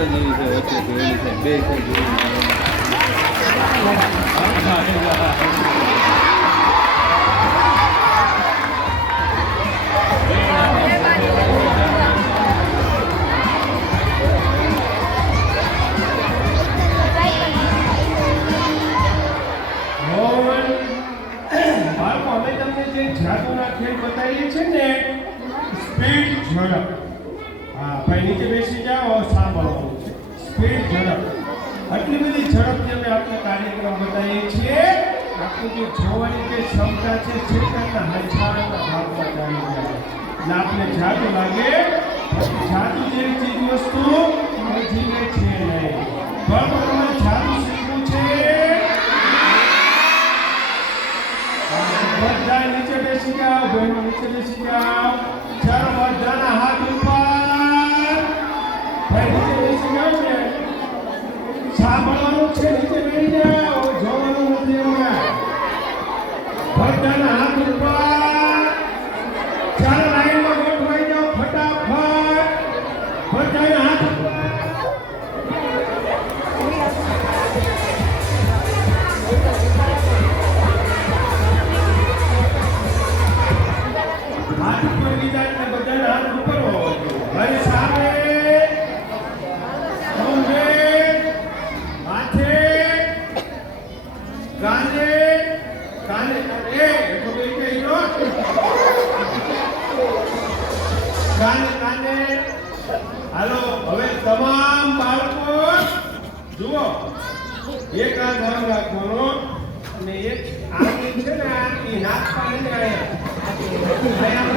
મોહન બાળકો અમે તમને જે જાદુના ખેલ બતાવીએ છે ને સ્પીડ ઝડપ હા, ભાઈ નીચે બેસી જાઓ સાંભળવાનું છે સ્પીડ ઝડપ. આટલી બધી ઝડપથી અમે આપણે કાર્યક્રમ બતાવીએ છીએ. આપણું જે જોવાની જે ક્ષમતા છે ચેતનના હંસાળાના ભાગમાં ચાલી જાય એટલે આપણે જાદુ લાગે જાદુ જેવી ચીજ વસ્તુ જીવે છે નહીં. પણ તમારે જાદુ શીખવું છે. બધા નીચે બેસી જાઓ બહેનો નીચે બેસી જાઓ. કાને કાને તો કઈ કઈ નો કાને હાલો, હવે તમામ બાળકો, જુઓ, એક આ રાખવાનો અને એક આંગળી છે ને આંગળી નાક પાડીને અહીંયા